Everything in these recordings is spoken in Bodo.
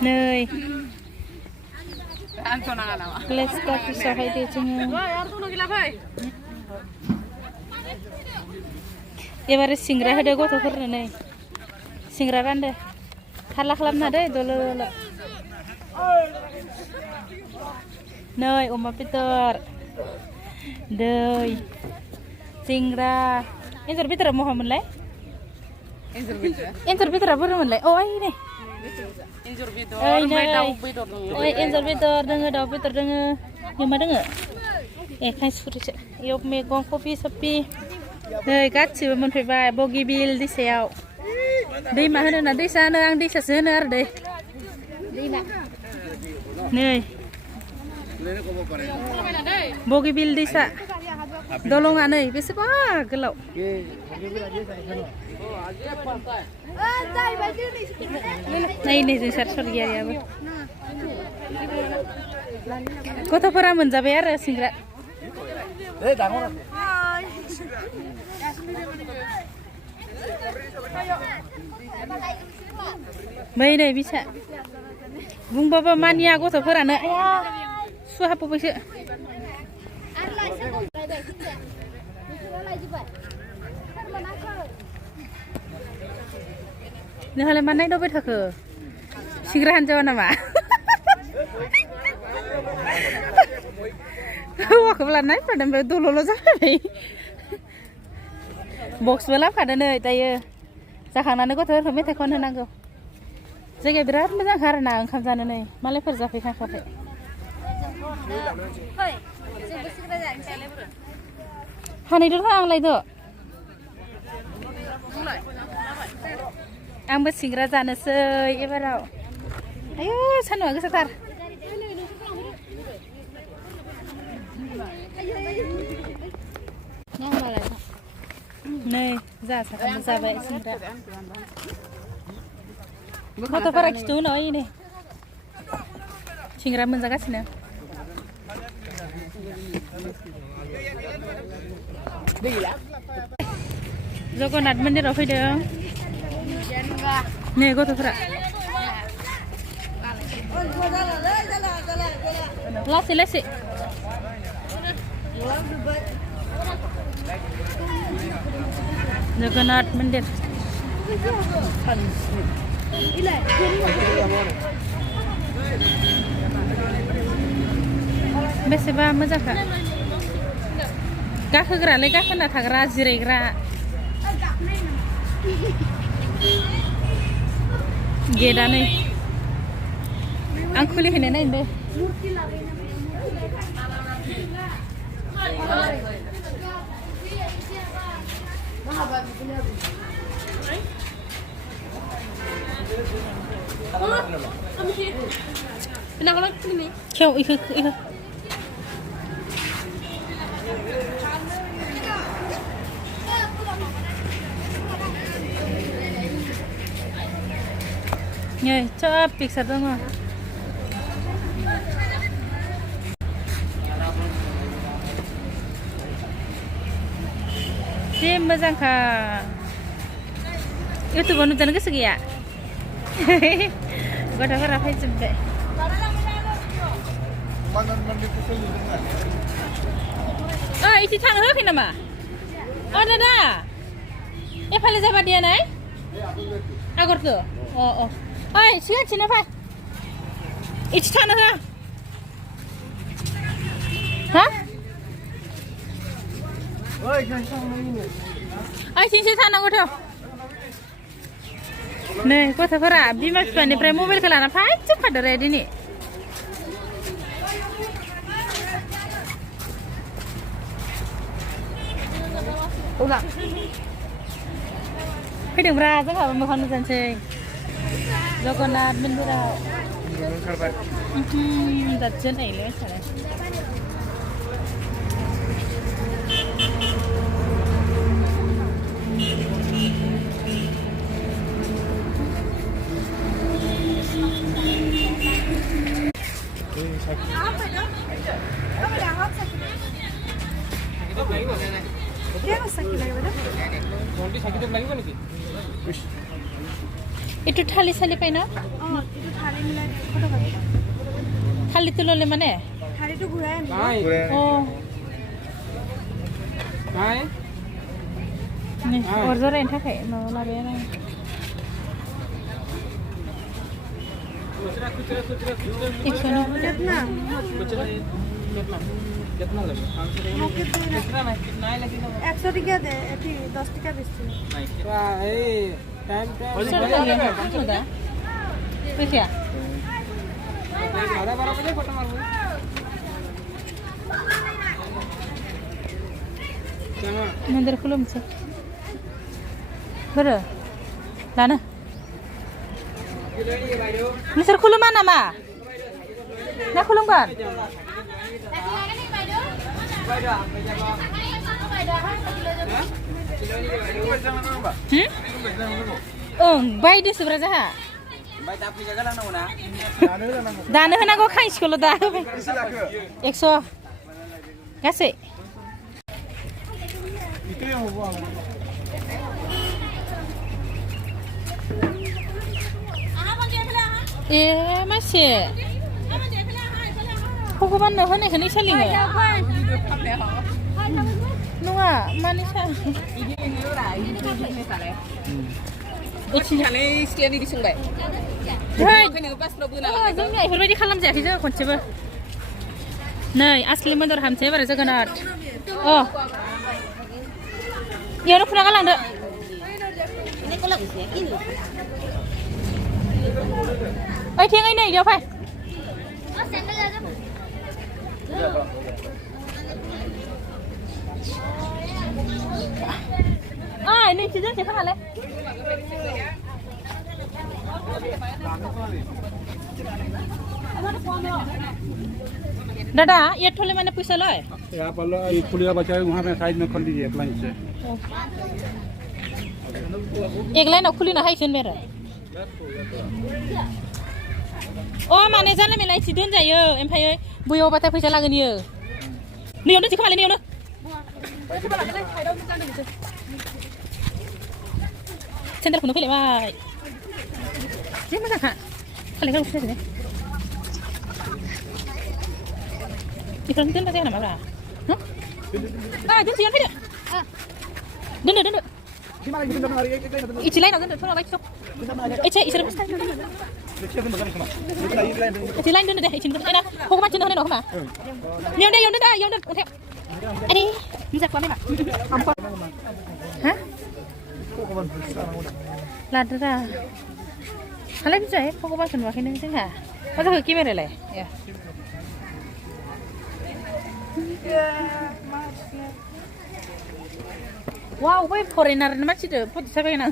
Nơi Let's go to Sohaide जोङो एबार सिंग्रा होदो गथ'फोरनो नै सिंग्रा रानदो हाल्ला खालामना दे दल' नै अमा बेदर दै सिंग्रा एन्जर बेदरा महा मोनलाय एन्जर बेदरा बोरै मोनलाय अ ओइ नै एन्जर बेदर दोङो दाउ बेदर दोङो मा दोङो खायसुरिसो इयाव मैगं कबि सबि नै गासिबो मोनफैबाय बगिबिल दैसायाव दैमा होनो ना दैसा होनो आं दैसासो होनो आरो दै दैमा नै बगिबिल दैसा दलङा नै बेसेबा गोलाव नै नै जोंसार सरगियारियाबो गथ'फोरा मोनजाबाय आरो सिंग्रा बै नै बिसा बुंबाबो मानिया गथ'फोरानो सुहाबबायसो नोंहालाय मा नायदावबाय थाखो सिंग्रा हानजावा नामा हौवाखौबो लाना नायफादों ओमफ्राय दल'ल' जाबाय बक्सबो लाफादो नै दायो जाखांनानै गथ'फोरखौ मेथाइ खन होनांगौ जायगाया बिराद मोजांखा आरो ना ओंखाम जानो नै मालायफोर जाफैखांखाबाय हानायद' आंलायद' आंबो सिंग्रा जानोसै एबाराव आयु सान्दुंआ गोसाथार नै जा साथाम जाबाय सिंग्रा गथ'फोरा खिथु उनाव ओइ नै सिंग्रा मोनजागासिनो जगन्नाथ मन्दिराव फैदों नै गथ'फोरा लासै लासै जगन्नाथ मन्दिर बेसेबा मोजांखा गाखोग्रालाय गाखोना थाग्रा जिरायग्रा गेटआ नै आं खुलिहैनो नायनो दे खेव इखो नै सब पिक्सार दङ जि मोजांखा इउटुबाव नुजानो गोसो गैया गथ'फोरा फैजोब्बाय इदि थांनो होआखै नामा अ दादा एफाले जाबा दिया नाय आगरखौ अ अ ओइ सिगांथिंनो फै इदि थांनो होआ हा ओइथिंसो थानांगौथ' नै गथ'फोरा बिमा बिफानिफ्राय मबाइलखौ लाना फैजोबखादो रे दिनै फैदोंब्रा जोंहाबो मोखां नुजानोसै जगन्नाथ मन्दिराव दासो नायलै सारा itu thali sali paina itu thali milai खाली तो लोले माने खाली तो घुराए ओ nih order yang tak kayak no lari na कितना कितना लगे 100 टका दे 10 टका बेचते टाइम पैसा साढ़े 12 बजे फोटो मारू मंदिर खुलम से बर लाना नोंसोर खुलुमा नामा ना खुलुमगोन ओं बायदोसो ब्रा जाहा दानो होनांगौ खांसेखौल' दा होबाय 100 गासै ए मासे भगबाननो होनायखौनो सोलिङो नङा माने जोंनिया बेफोरबायदि खालामजायाखै जोङो खनसेबो नै आसलि मन्दर हामसै एबार जोगोनाथ अ इयावनो फुना गालांदो ओइ थेङै नै इयाव फै ओइ नै जोंसे खालाले दादा ये ठोले मैंने पैसा लाए यहाँ पर ये खुलिया बचा है वहाँ पे साइड में खोल दीजिए एक लाइन से एक लाइन खुली ना है सुन मेरा ओ माने जाना मेला इसे दोन जायो ओमफ्राय बुयाव बाथाय फैसा लागोन इयो नैयावनो जि खालाय नैयावनो सेन्टारखौनो फैलायबाय जे मोजांखा खालायखौ फैसा इफोरनो दोनबा जाया नामा ब्रा दोनसैयानो फैदो दोनदो इसे लाइनाव दोनदो थोराव बायदि सब इसे इसोर इसे लाइन दोनदो दे इसे दोनदो ना भगबान जोंनो होनाय नङा खोमा इयावनो दा इयावनो अन्थाइ आरे मोजां खालामनाय मा हा लादोरा खालाय बिजाय भगबानखौ नुवाखै नों जोंहा मा जाखो केमेरालाय wow बै foreigner मानसिदो photo' साफायना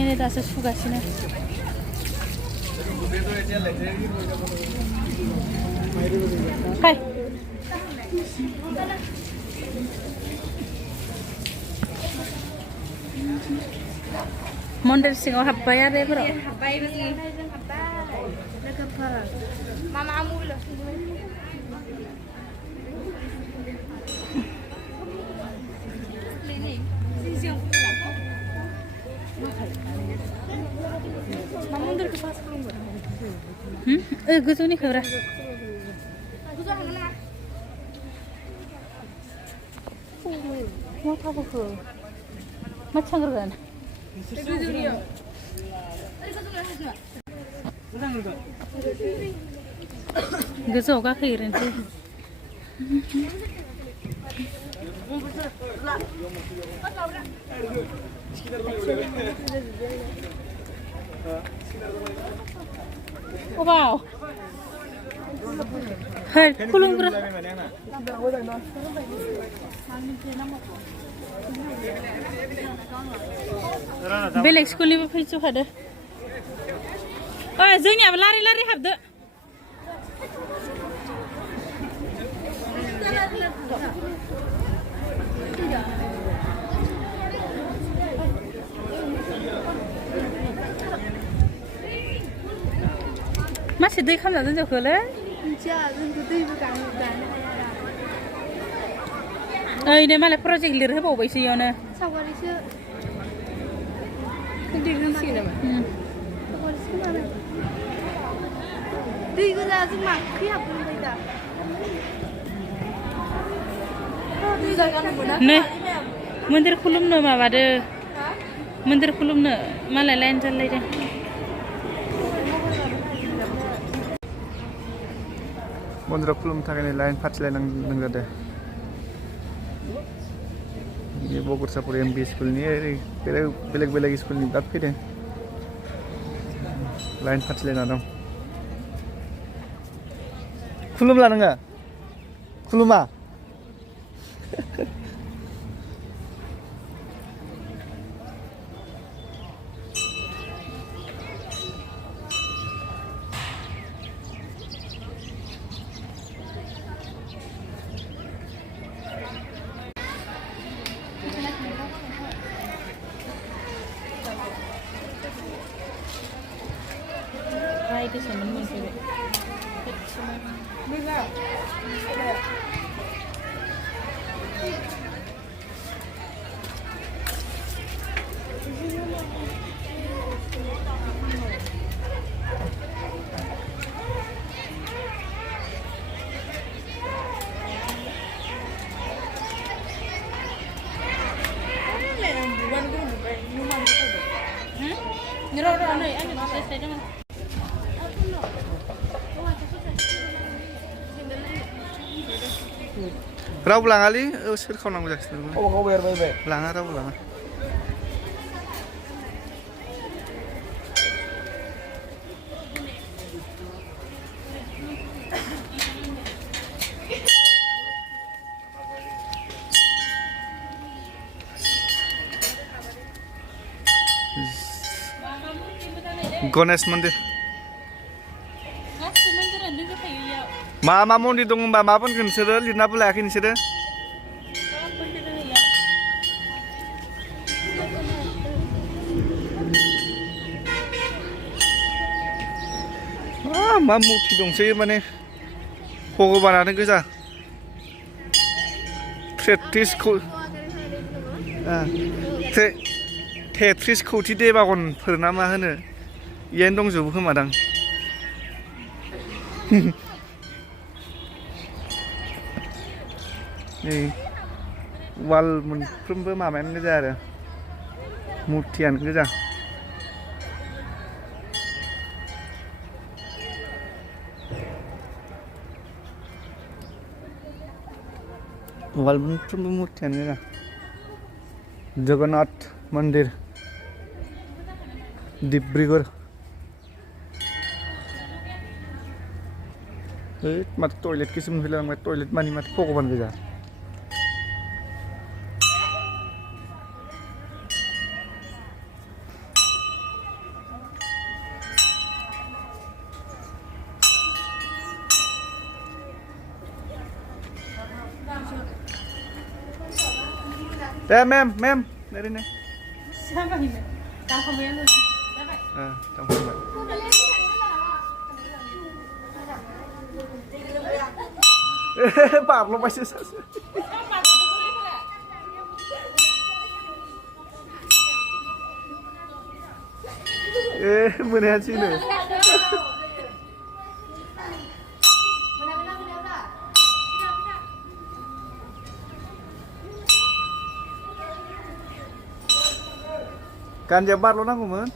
ini daso sugasina hai Mondar singo habay are bro. habay basi nakapara mama amula mama mundur ke pas belum Gusto ni kara. Mau tahu ke? Macam mana? Gusto ka kirin sih. Oh wow. Hai, kulung bro. Belek sekali berfirman ada. Oh, zengnya lari-lari habda. मासे दै खामना दोनजोबखोलै मिथिया जोंथ' दैबो गानो हाया ओइनो मालाय प्रजेक्ट लिरहोबावबायसो इयावनो सावगारिसो दिहुनसिगोन नामा सावगारिसो खोनादों दै गोजा जों माखै हाबगोन दा नै मन्दिर खुलुमनो माबादो मन्दिर खुलुमनो मालाय लाइन जालायदों मन्दिराव खुलुमनो थाखाय लाइन फाथिलायनांदों जादों ये बगरसापुर एमबी स्कुलनि बेलेग बेलेग स्कुलनि बिराद फैदों लाइन फाथिलायना दं खुलुमला नोङो खुलुमा बायदिसोमोन मोनफैबाय नै आंनि दसे दङ रावबो लाङालै सोर खावनांगौ जाखिनो लाङा रावबो लाङा गणेश मन्दिर मा मा मन्दिर दं होनबा मा बुंगोन नोंसोरो लिरनाबो लायाखै नोंसोरो मा मुरथि दंसै माने भगबानानो गोजा 33 कौटि देवागनफोर ना मा होनो इयावनो दंजोबो खोमादां नै वाल मोनफ्रोमबो माबायानो गोजा आरो मुरथियानो गोजा वाल मोनफ्रोमबो मुरथियानो गोजा जगन्नाथ मन्दिर डिब्रुगड़ माथो टयलेटखौसो मोनफैलांबाय टयलेट मानि माथो भगबान गोजा दे मेम ओरैनो बारल'बायसो सासे मोनायासैनो गान्जाया बारल' नांगौमोन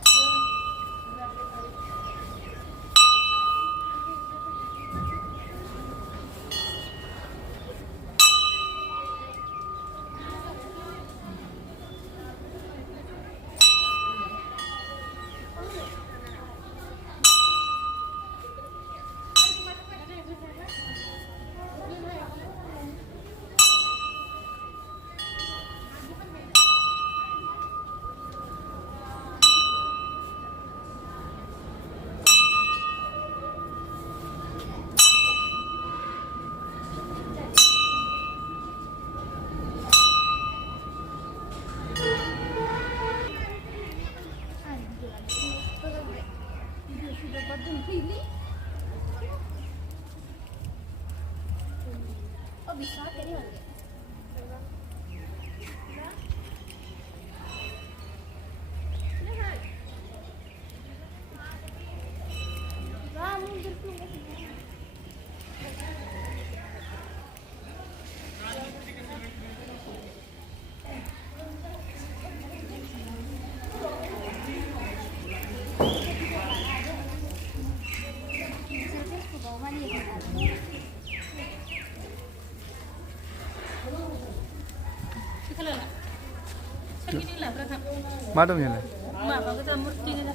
मा दं बेलाय माबा गोजा मुर्ति गोजा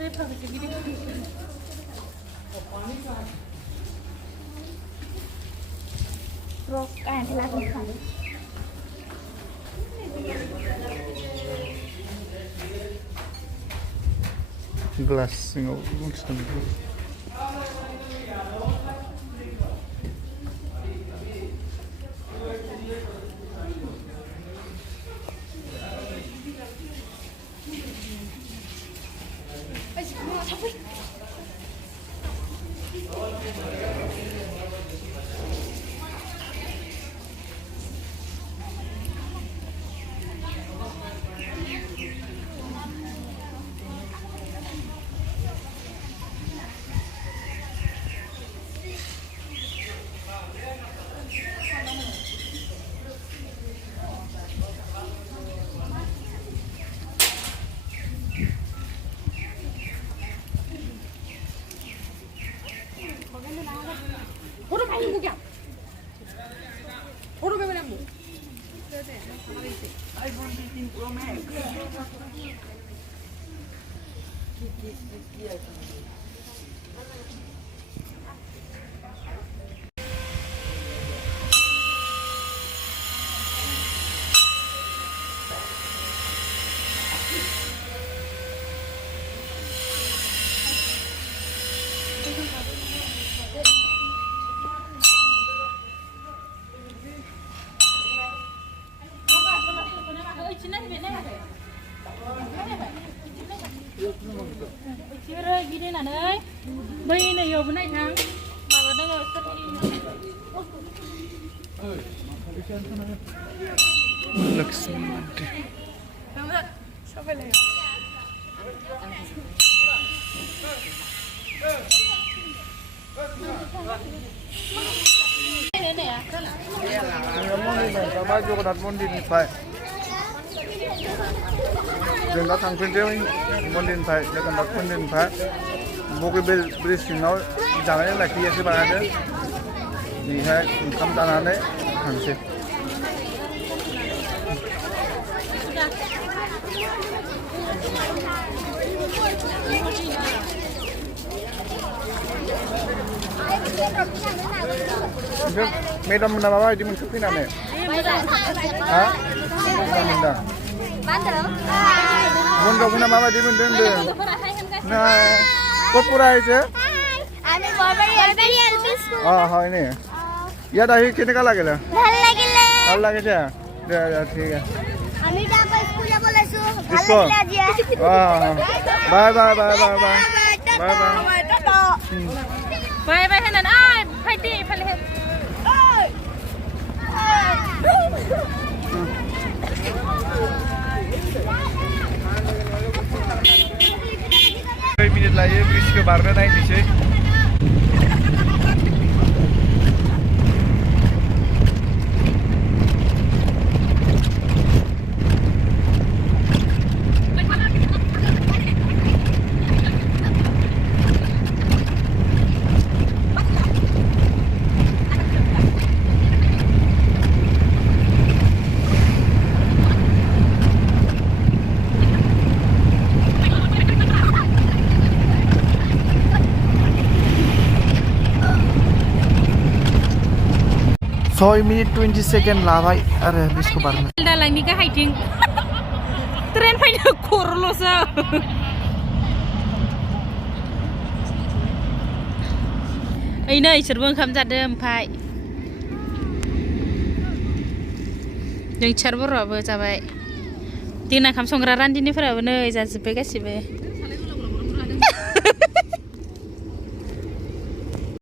रेफा गोजा गिदिर Rok kayak lakukan. gelas nggak mungkin. Jagannath मन्दिरनिफ्राय जों दा थांफिनदों मन्दिरनिफ्राय Jagannath मन्दिरनिफ्राय बगिबिल ब्रिज सिङाव जानाय लोंनायखौ एसे बानायदों बेहाय ओंखाम जानानै थांसै मेदाम मोना माबायदि मोनखो फैनानै हा मोजां मोनदों बन्द'खौना माबायदि मोनदों होनदों ना ক'ত পৰা আহিছে হয় নে ইয়াত আহি কেনেকুৱা লাগিলে ভাল লাগিছে ঠিক আছে bye bye bye bye bye bye bye Bye bye Hanan. Ay, fighting ifale het. minit lagi bridge ke baru naik di sini. Soy minit 20 second labai are bisko barna Dalangni ka hiking tren fayda korlosa Aina isor oंखाम जादों ओमफाय Jwngsar बर'आबो जाबाय दिना ओंखाम संग्रा रान्दिनिफोराबो नै जाजोब्बाय गासिबो